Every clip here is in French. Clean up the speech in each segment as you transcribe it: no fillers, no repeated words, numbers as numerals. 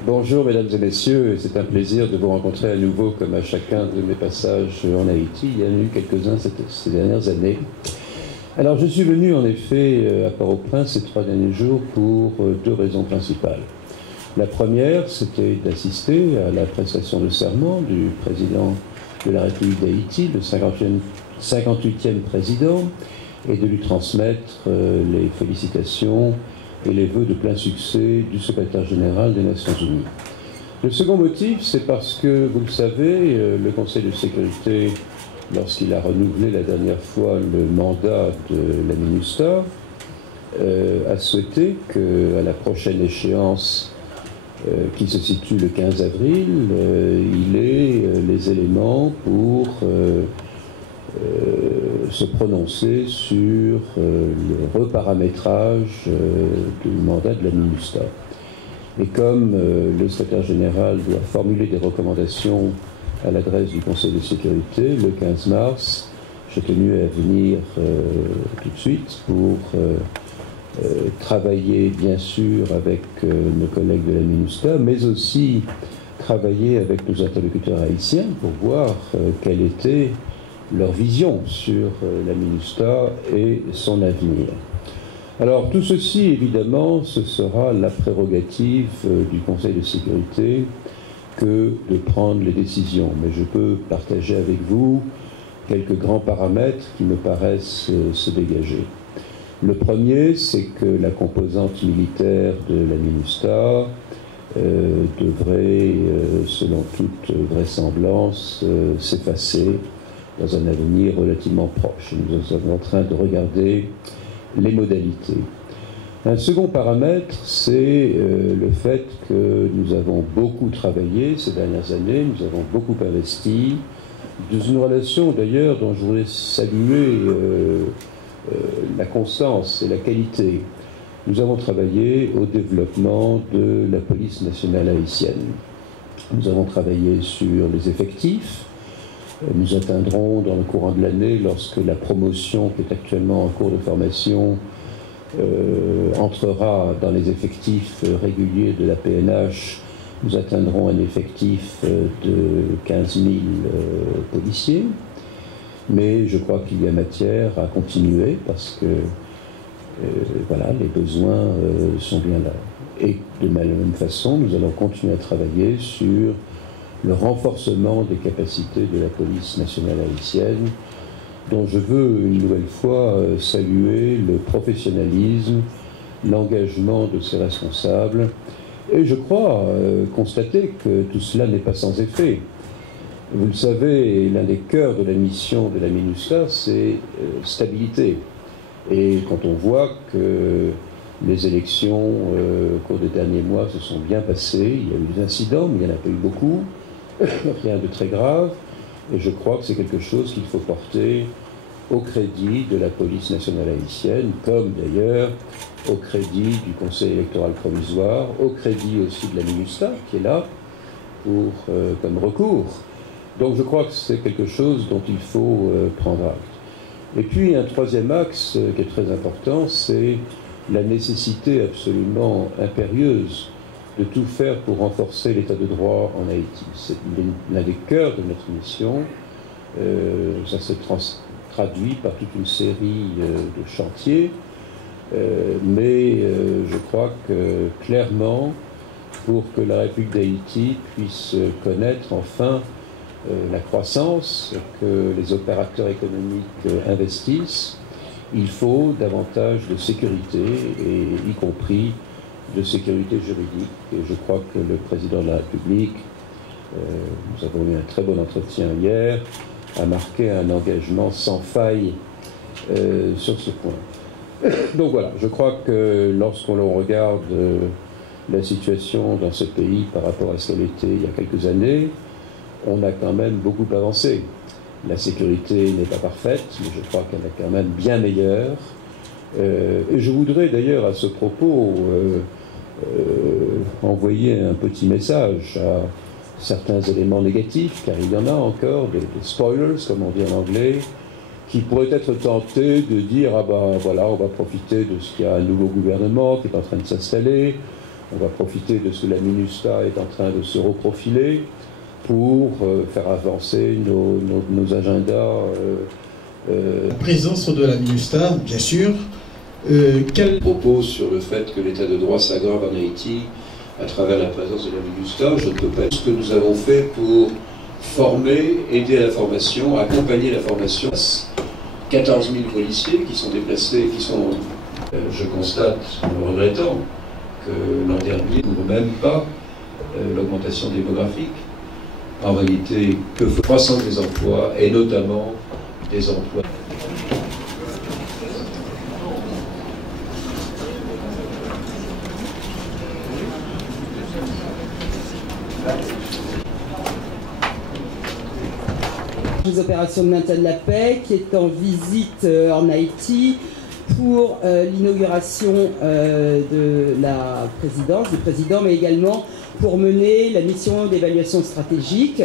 Bonjour mesdames et messieurs, c'est un plaisir de vous rencontrer à nouveau comme à chacun de mes passages en Haïti. Il y en a eu quelques-uns ces dernières années. Alors je suis venu en effet à Port-au-Prince ces 3 derniers jours pour 2 raisons principales. La première, c'était d'assister à la prestation de serment du président de la République d'Haïti, le 58e président, et de lui transmettre les félicitations et les vœux de plein succès du secrétaire général des Nations Unies. Le second motif, c'est parce que, vous le savez, le Conseil de sécurité, lorsqu'il a renouvelé la dernière fois le mandat de la MINUSTAH, a souhaité qu'à la prochaine échéance, qui se situe le 15 avril, il ait les éléments pour se prononcer sur le reparamétrage du mandat de la MINUSTAH. Et comme le secrétaire général doit formuler des recommandations à l'adresse du Conseil de sécurité, le 15 mars, j'ai tenu à venir tout de suite pour travailler bien sûr avec nos collègues de la MINUSTAH, mais aussi travailler avec nos interlocuteurs haïtiens pour voir quelle était leur vision sur la MINUSTAH et son avenir. Alors tout ceci, évidemment, ce sera la prérogative du Conseil de sécurité que de prendre les décisions. Mais je peux partager avec vous quelques grands paramètres qui me paraissent se dégager. Le premier, c'est que la composante militaire de la MINUSTAH devrait, selon toute vraisemblance, s'effacer dans un avenir relativement proche. Nous sommes en train de regarder les modalités. Un second paramètre, c'est le fait que nous avons beaucoup travaillé ces dernières années, nous avons beaucoup investi, dans une relation d'ailleurs dont je voudrais saluer la constance et la qualité. Nous avons travaillé au développement de la police nationale haïtienne. Nous avons travaillé sur les effectifs. Nous atteindrons dans le courant de l'année, lorsque la promotion qui est actuellement en cours de formation entrera dans les effectifs réguliers de la PNH, nous atteindrons un effectif de 15 000 policiers. Mais je crois qu'il y a matière à continuer parce que voilà, les besoins sont bien là. Et de la même façon, nous allons continuer à travailler sur le renforcement des capacités de la police nationale haïtienne, dont je veux une nouvelle fois saluer le professionnalisme, l'engagement de ses responsables, et je crois constater que tout cela n'est pas sans effet. Vous le savez, l'un des cœurs de la mission de la MINUSTAH, c'est stabilité. Et quand on voit que les élections au cours des derniers mois se sont bien passées, il y a eu des incidents, mais il n'y en a pas eu beaucoup, rien de très grave, et je crois que c'est quelque chose qu'il faut porter au crédit de la police nationale haïtienne, comme d'ailleurs au crédit du Conseil électoral provisoire, au crédit aussi de la MINUSTAH, qui est là pour, comme recours. Donc je crois que c'est quelque chose dont il faut prendre acte. Et puis un troisième axe qui est très important, c'est la nécessité absolument impérieuse de tout faire pour renforcer l'état de droit en Haïti. C'est l'un des cœurs de notre mission. Ça se traduit par toute une série de chantiers, mais je crois que clairement, pour que la République d'Haïti puisse connaître enfin la croissance, que les opérateurs économiques investissent, il faut davantage de sécurité, et y compris de sécurité juridique. Et je crois que le président de la République, nous avons eu un très bon entretien hier, a marqué un engagement sans faille sur ce point. Donc voilà, je crois que lorsqu'on regarde la situation dans ce pays par rapport à ce qu'elle était il y a quelques années, on a quand même beaucoup avancé. La sécurité n'est pas parfaite, mais je crois qu'elle est quand même bien meilleure. Et je voudrais d'ailleurs à ce propos envoyer un petit message à certains éléments négatifs, car il y en a encore, des spoilers, comme on dit en anglais, qui pourraient être tentés de dire « Ah ben voilà, on va profiter de ce qu'il y a un nouveau gouvernement qui est en train de s'installer, On va profiter de ce que la MINUSTAH est en train de se reprofiler pour faire avancer nos agendas. La présence de la MINUSTAH, bien sûr. Quel propos sur le fait que l'état de droit s'aggrave en Haïti à travers la présence de la MINUSTAH, je ne peux pas. Ce que nous avons fait pour former, aider à la formation, accompagner la formation. 14 000 policiers qui sont déplacés, je constate, en le regrettant, que l'an dernier, ne couvre même pas l'augmentation démographique. En réalité, que faut 300 des emplois, et notamment des emplois. Les opérations de maintien de la paix qui est en visite en Haïti pour l'inauguration de la présidence, du président, mais également pour mener la mission d'évaluation stratégique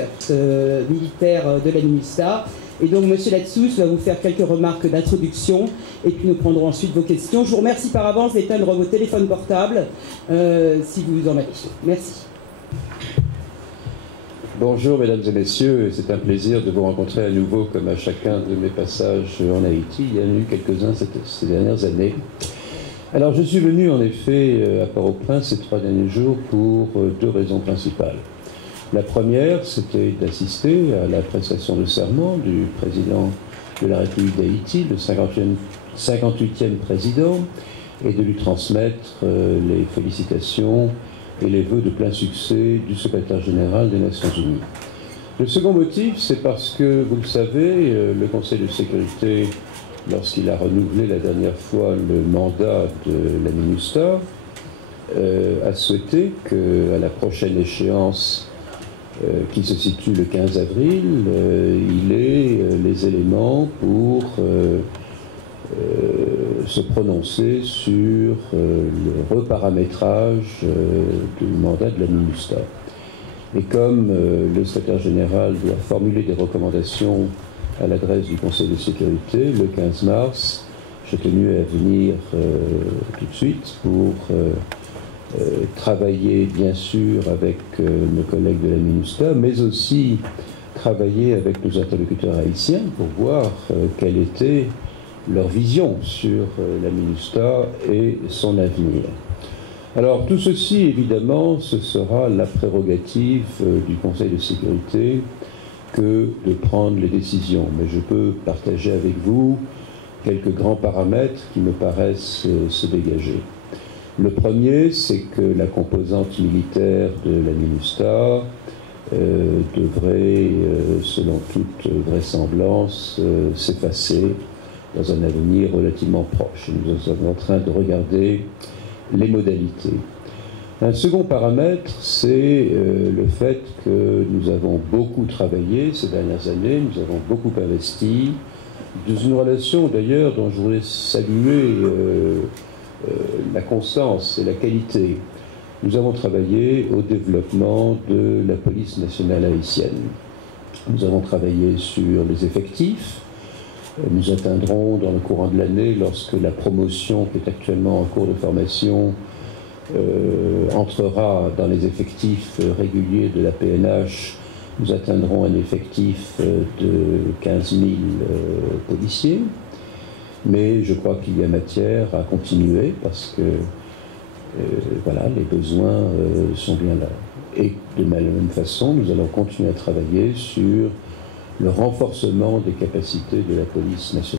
militaire de la MINUSTAH. Et donc, M. Latsous va vous faire quelques remarques d'introduction et puis nous prendrons ensuite vos questions. Je vous remercie par avance d'éteindre vos téléphones portables si vous en avez. Merci. Bonjour mesdames et messieurs, c'est un plaisir de vous rencontrer à nouveau comme à chacun de mes passages en Haïti. Il y en a eu quelques-uns ces dernières années. Alors je suis venu en effet à Port-au-Prince ces 3 derniers jours pour 2 raisons principales. La première, c'était d'assister à la prestation de serment du président de la République d'Haïti, le 58e président, et de lui transmettre les félicitations et les vœux de plein succès du secrétaire général des Nations Unies. Le second motif, c'est parce que, vous le savez, le Conseil de sécurité, lorsqu'il a renouvelé la dernière fois le mandat de la MINUSTAH, a souhaité qu'à la prochaine échéance, qui se situe le 15 avril, il ait les éléments pour se prononcer sur le reparamétrage du mandat de la MINUSTAH. Et comme le secrétaire général doit formuler des recommandations à l'adresse du Conseil de sécurité, le 15 mars, j'ai tenu à venir tout de suite pour travailler bien sûr avec nos collègues de la MINUSTAH, mais aussi travailler avec nos interlocuteurs haïtiens pour voir quelle était leur vision sur la MINUSTAH et son avenir. Alors tout ceci, évidemment, ce sera la prérogative du Conseil de sécurité que de prendre les décisions. Mais je peux partager avec vous quelques grands paramètres qui me paraissent se dégager. Le premier, c'est que la composante militaire de la MINUSTAH devrait, selon toute vraisemblance, s'effacer dans un avenir relativement proche. Nous sommes en train de regarder les modalités. Un second paramètre, c'est le fait que nous avons beaucoup travaillé ces dernières années, nous avons beaucoup investi, dans une relation d'ailleurs dont je voudrais saluer la constance et la qualité. Nous avons travaillé au développement de la police nationale haïtienne. Nous avons travaillé sur les effectifs. Nous atteindrons dans le courant de l'année, lorsque la promotion qui est actuellement en cours de formation entrera dans les effectifs réguliers de la PNH, nous atteindrons un effectif de 15 000 policiers. Mais je crois qu'il y a matière à continuer parce que voilà, les besoins sont bien là. Et de la même façon, nous allons continuer à travailler sur le renforcement des capacités de la police nationale.